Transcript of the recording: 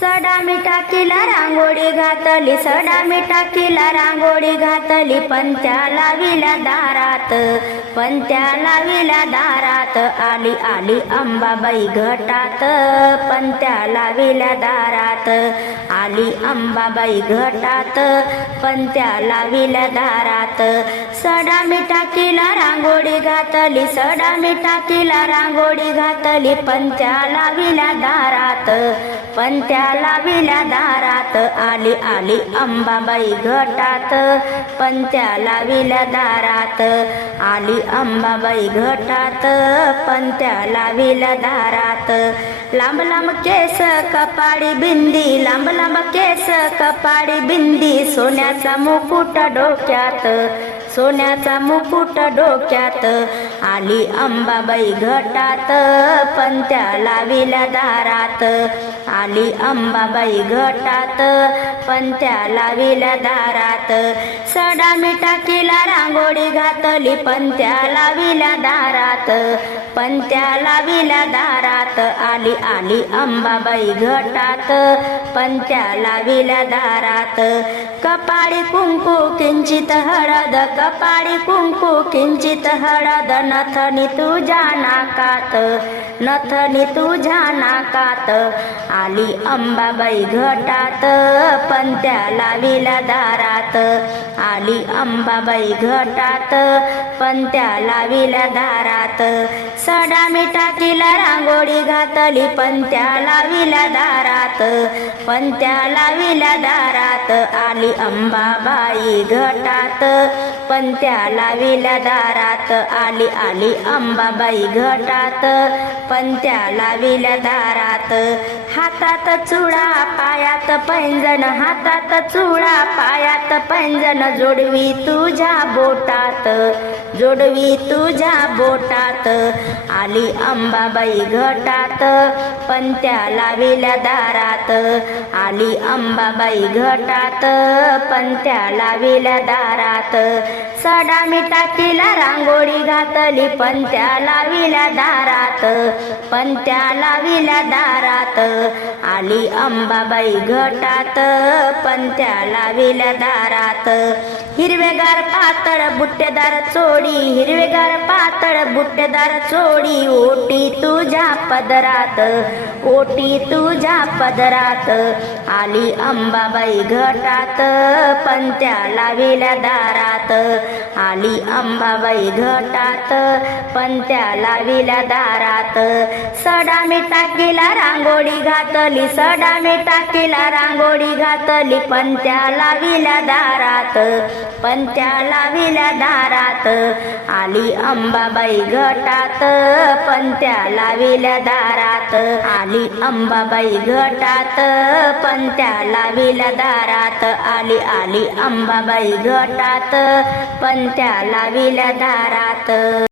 सडा मिठाकीला रांगोळी घातली सडा मिठा रांगोळी घातली पण त्या लाविल्या दारात पण त्या लाविल्या दारात आली आली अंबाबाई घटात पंत्या लाविला दारात आली अंबाबाई घटात पण त्या लाविला दारात सडा मिठा रांगोळी घातली सडा मिठाकीला रांगोळी घातली पण त्या लाविल्या दारात पण त्या लाविल्या दारात आली आली अंबाबाई घटात. पंत्या लाविल्या दारात आली अंबाबाई घटात. पंत्या लाविल्या दारात लांब लांब केस कपाडी बिंदी लांब लांब केस कपाडी बिंदी. सोन्याचा मुकुट डोक्यात सोन्याचा मुकुट डोक्यात. आली अंबाबाई घटात पंत्या लाविल्या दारात. आली अंबाबाई घटात पंत्या लाविल्या दारात. सडा मिठा केला रांगोळी घातली पण त्याला लाविल्या दारात. पण त्याला लाविल्या दारात आली आली अंबाबाई घटात. पण त्याला लाविल्या दारात कपाळी कुंकू किंचित हळद कपाळी कुंकू किंचित हळद नथनी तुझ्या नाकात. नथनी तुझ्या नाकात. आली अंबाबाई घटात पण त्या लाविल्या दारात. आली अंबाबाई घटात पण त्या लाविल्या दारात. सडा मिठा तिला रांगोळी घातली पण त्या लाविल्या दारात. पण त्या लाविल्या दारात आली अंबाबाई घटात. पण त्या लाविल्या दारात आली आली अंबाबाई घटात. पण त्या लाविल्या दारात हातात चुडा पायात पैंजण हातात चुडा पायात पैंजण जोडवी तुझ्या बोटात. जोडवी तुझ्या बोटात. आली अंबाबाई घटात पंत्या लाविल्या दारात. आली अंबाबाई घटात पंत्या लाविल्या दारात. सडा मिठा रांगोळी घातली पंत्या लाविल्या दारात. पंत्या लाविल्या दारात. आली अंबाबाई घटात पंत्या लाविल्या दारात. हिरवेगार पातळ बुट्टेदार चोडी हिरवेगार पातळ बुट्टेदार चोडी ओटी तुझ्या पदरात ओटी तुझ्या पदरात. आली अंबाबाई घटात पंत्या लाविल्या दारात. आली अंबाबाई घटात पंत्या लाविल्या दारात. सडा टाकीला रांगोळी घातली सडा टाकीला रांगोळी घातली पंत्या लाविल्या दारात. पंत्या लाविल्या दारात. आली अंबाबाई घटात पंत्या लाविल्या दारात. आली अंबाबाई घटात पंत्या लाविल्या दारात. आली आली अंबाबाई घटात पंत्या लाविल्या दारात.